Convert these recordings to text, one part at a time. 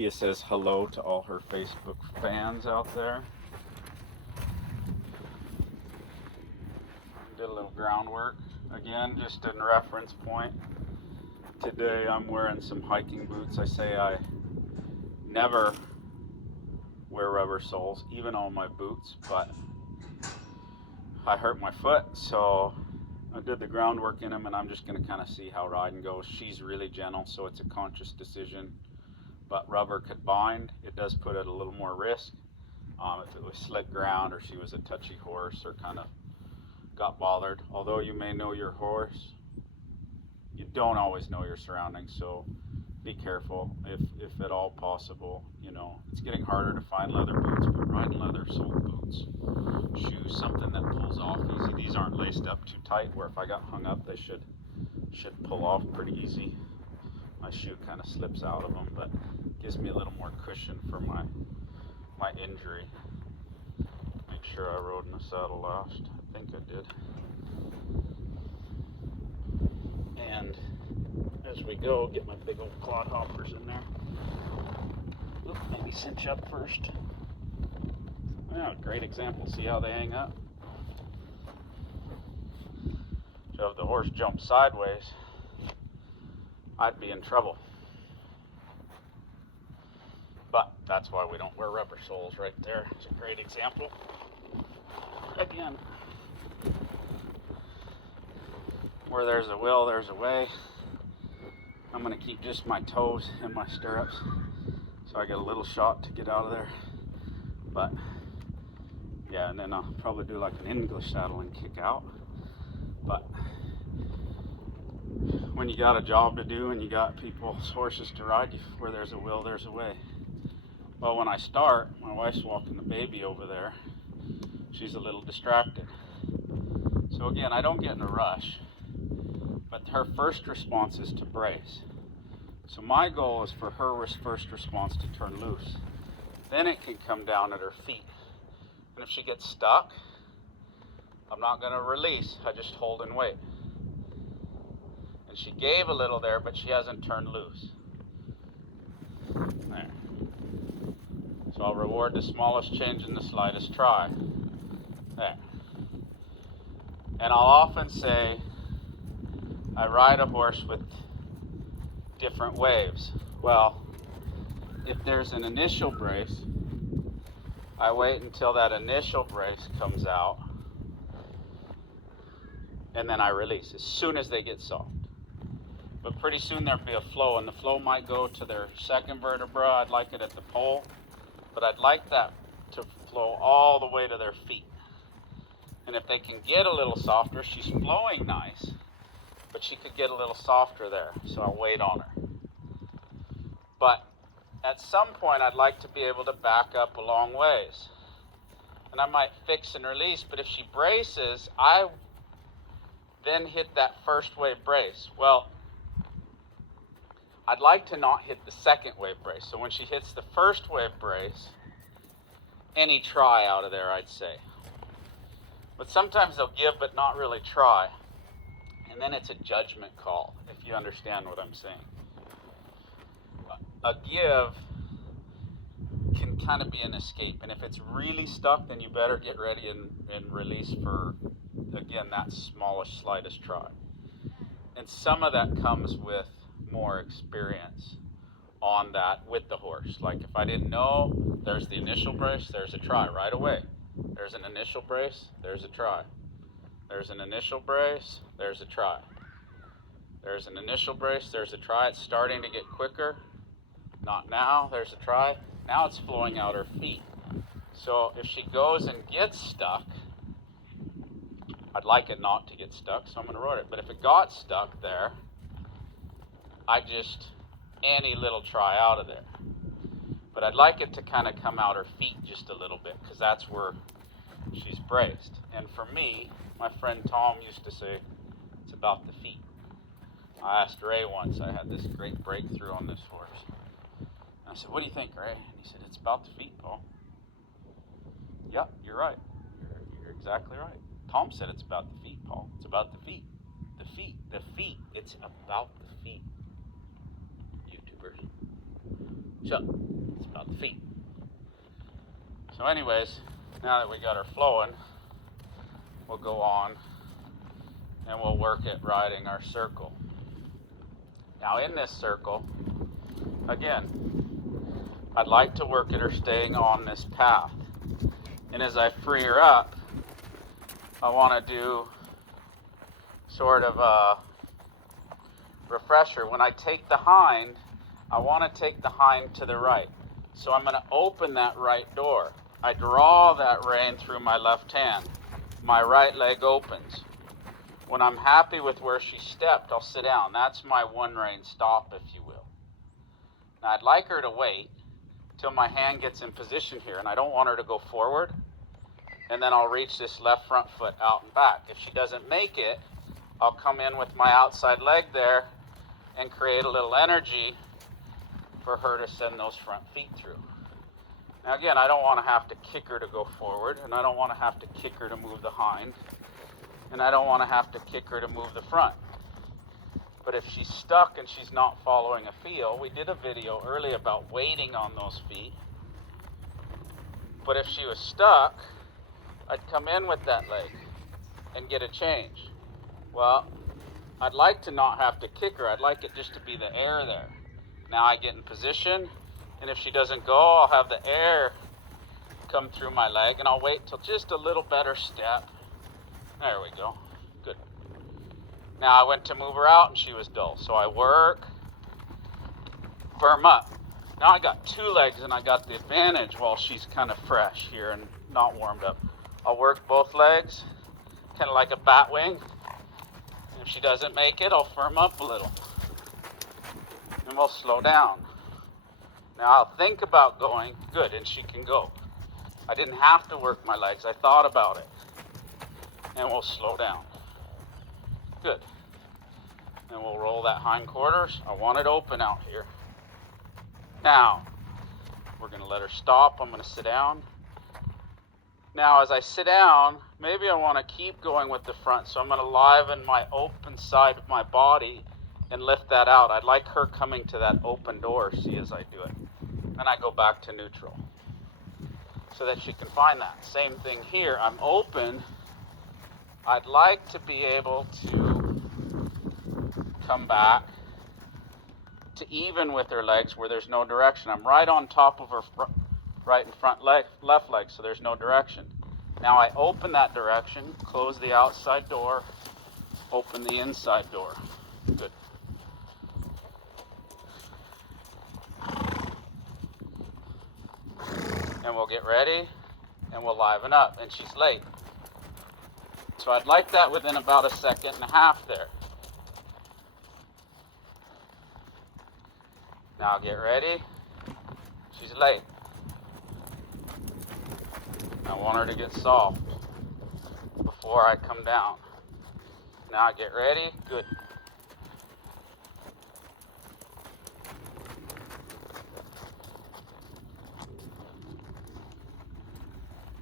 Tia says hello to all her Facebook fans out there. Did a little groundwork. Again, just in reference point. Today I'm wearing some hiking boots. I say I never wear rubber soles, even on my boots, but I hurt my foot, so I did the groundwork in them, and I'm just going to kind of see how riding goes. She's really gentle, so it's a conscious decision, but rubber could bind. It does put it a little more risk. If it was slick ground or she was a touchy horse or kind of got bothered, although you may know your horse, you don't always know your surroundings, so be careful if at all possible. You know, it's getting harder to find leather boots, but riding leather soled boots, shoes, something that pulls off easy. These aren't laced up too tight where if I got hung up they should pull off pretty easy. My shoe kind of slips out of them, but gives me a little more cushion for my injury. Make sure I rode in the saddle last. I think I did. And as we go, get my big old clod hoppers in there. Oop, maybe cinch up first. Yeah, great example. See how they hang up? So if the horse jumped sideways, I'd be in trouble. But that's why we don't wear rubber soles right there. It's a great example. Again, where there's a will, there's a way. I'm going to keep just my toes in my stirrups so I get a little shot to get out of there. But yeah, and then I'll probably do like an English saddle and kick out. But when you got a job to do and you got people's horses to ride, where there's a will, there's a way. Well, when I start, my wife's walking the baby over there. She's a little distracted. So again, I don't get in a rush, but her first response is to brace. So my goal is for her first response to turn loose. Then it can come down at her feet. And if she gets stuck, I'm not going to release, I just hold and wait. And she gave a little there, but she hasn't turned loose. There. So I'll reward the smallest change in the slightest try. There. And I'll often say, I ride a horse with different waves. Well, if there's an initial brace, I wait until that initial brace comes out, and then I release as soon as they get soft. But pretty soon there'll be a flow, and the flow might go to their second vertebra. I'd like it at the pole, but I'd like that to flow all the way to their feet. And if they can get a little softer, she's flowing nice, but she could get a little softer there, so I'll wait on her. But at some point, I'd like to be able to back up a long ways. And I might fix and release, but if she braces, I then hit that first wave brace. Well, I'd like to not hit the second wave brace. So when she hits the first wave brace, any try out of there, I'd say. But sometimes they'll give but not really try. And then it's a judgment call, if you understand what I'm saying. A give can kind of be an escape. And if it's really stuck, then you better get ready and release for, again, that smallest, slightest try. And some of that comes with more experience on that with the horse. Like if I didn't know, there's the initial brace, there's a try right away. There's an initial brace, there's a try. There's an initial brace, there's a try. There's an initial brace, there's a try. It's starting to get quicker. Not now, there's a try. Now it's flowing out her feet. So if she goes and gets stuck, I'd like it not to get stuck, so I'm going to ride it. But if it got stuck there, I just, any little try out of there. But I'd like it to kind of come out her feet just a little bit, because that's where she's braced. And for me, my friend Tom used to say, it's about the feet. I asked Ray once, I had this great breakthrough on this horse. I said, what do you think, Ray? And he said, it's about the feet, Paul. Yep, you're right. You're exactly right. Tom said it's about the feet, Paul. It's about the feet. The feet. The feet. It's about the feet. YouTubers. So, feet. So anyways, now that we got her flowing, we'll go on and we'll work at riding our circle. Now in this circle, again, I'd like to work at her staying on this path. And as I free her up, I want to do sort of a refresher. When I take the hind, I want to take the hind to the right. So I'm going to open that right door. I draw that rein through my left hand. My right leg opens. When I'm happy with where she stepped, I'll sit down. That's my one rein stop, if you will. Now I'd like her to wait till my hand gets in position here, and I don't want her to go forward, and then I'll reach this left front foot out and back. If she doesn't make it, I'll come in with my outside leg there and create a little energy for her to send those front feet through. Now again, I don't want to have to kick her to go forward, and I don't want to have to kick her to move the hind, and I don't want to have to kick her to move the front. But if she's stuck and she's not following a feel, we did a video earlier about waiting on those feet. But if she was stuck, I'd come in with that leg and get a change. Well, I'd like to not have to kick her. I'd like it just to be the air there. Now I get in position, and if she doesn't go, I'll have the air come through my leg, and I'll wait till just a little better step. There we go. Good. Now I went to move her out, and she was dull. So I work, firm up. Now I got two legs, and I got the advantage while she's kind of fresh here and not warmed up. I'll work both legs, kind of like a bat wing. If she doesn't make it, I'll firm up a little. And we'll slow down. Now I'll think about going, good, and she can go. I didn't have to work my legs, I thought about it. And we'll slow down. Good. And we'll roll that hindquarters. I want it open out here. Now, we're going to let her stop. I'm going to sit down. Now, as I sit down, maybe I want to keep going with the front, so I'm going to liven my open side of my body and lift that out. I'd like her coming to that open door, see, as I do it. Then I go back to neutral so that she can find that. Same thing here. I'm open. I'd like to be able to come back to even with her legs where there's no direction. I'm right on top of her right and front leg, left leg, so there's no direction. Now I open that direction, close the outside door, open the inside door. Good. And we'll get ready, and we'll liven up, and she's late. So I'd like that within about a second and a half there. Now get ready. She's late. I want her to get soft before I come down. Now get ready. Good.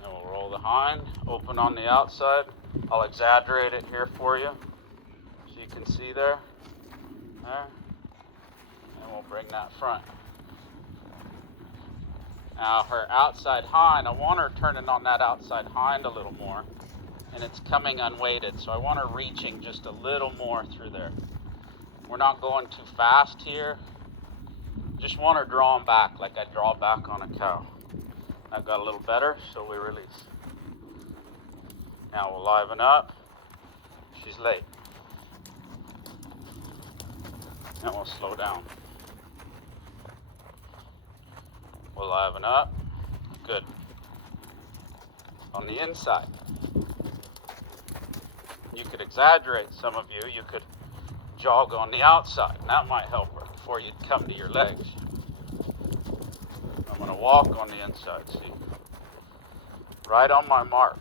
Now we'll roll the hind, open on the outside. I'll exaggerate it here for you so you can see there. There. And we'll bring that front. Now her outside hind, I want her turning on that outside hind a little more, and it's coming unweighted, so I want her reaching just a little more through there. We're not going too fast here. Just want her drawing back like I draw back on a cow. That got a little better, so we release. Now we'll liven up. She's late. And we'll slow down. We'll liven up. Good. On the inside. You could exaggerate, some of you. You could jog on the outside. And that might help her before you come to your legs. I'm going to walk on the inside, see? Right on my mark.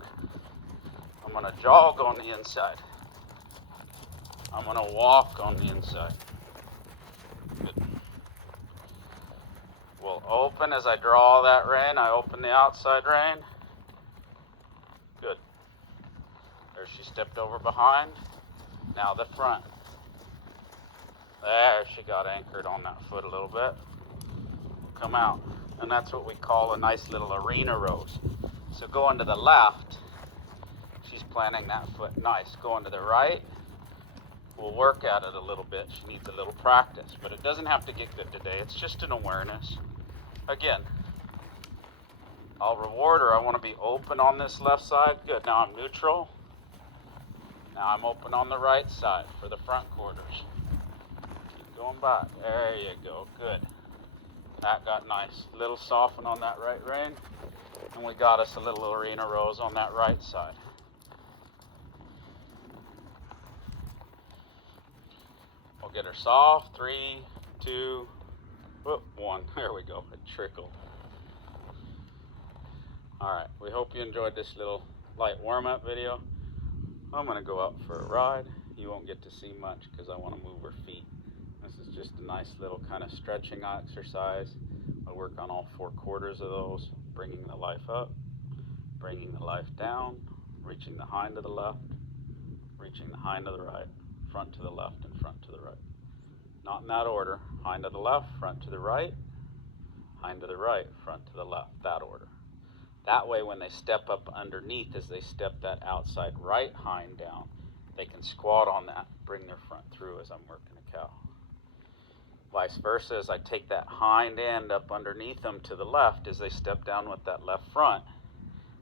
I'm going to jog on the inside. I'm going to walk on the inside. Good. We'll open as I draw that rein. I open the outside rein. Good. There she stepped over behind. Now the front. There she got anchored on that foot a little bit. Come out. and that's what we call a nice little arena rose. So going to the left, she's planting that foot nice. Going to the right, we'll work at it a little bit. She needs a little practice, but it doesn't have to get good today. It's just an awareness. Again, I'll reward her. I want to be open on this left side. Good. Now I'm neutral. Now I'm open on the right side for the front quarters. Keep going back. There you go. Good. That got nice. Little soften on that right rein. And we got us a little arena rose on that right side. We'll get her soft. 3, 2, 1. There we go. It trickled. Alright, we hope you enjoyed this little light warm-up video. I'm going to go out for a ride. You won't get to see much because I want to move her feet. This is just a nice little kind of stretching exercise. I work on all 4 quarters of those, bringing the life up, bringing the life down, reaching the hind to the left, reaching the hind to the right, front to the left, and front to the right. Not in that order. Hind to the left, front to the right, hind to the right, front to the left, that order. That way when they step up underneath, as they step that outside right hind down, they can squat on that, bring their front through as I'm working a cow. Vice versa, as I take that hind end up underneath them to the left, as they step down with that left front,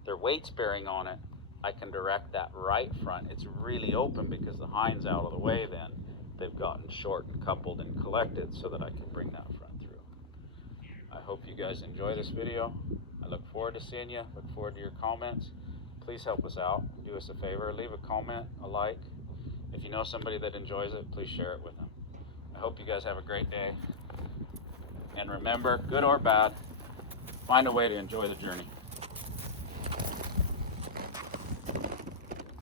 their weight's bearing on it, I can direct that right front. It's really open because the hind's out of the way then. They've gotten short and coupled and collected so that I can bring that front through. I hope you guys enjoy this video. I look forward to seeing you. Look forward to your comments. Please help us out. Do us a favor. Leave a comment, a like. If you know somebody that enjoys it, please share it with them. I hope you guys have a great day. And remember, good or bad, find a way to enjoy the journey.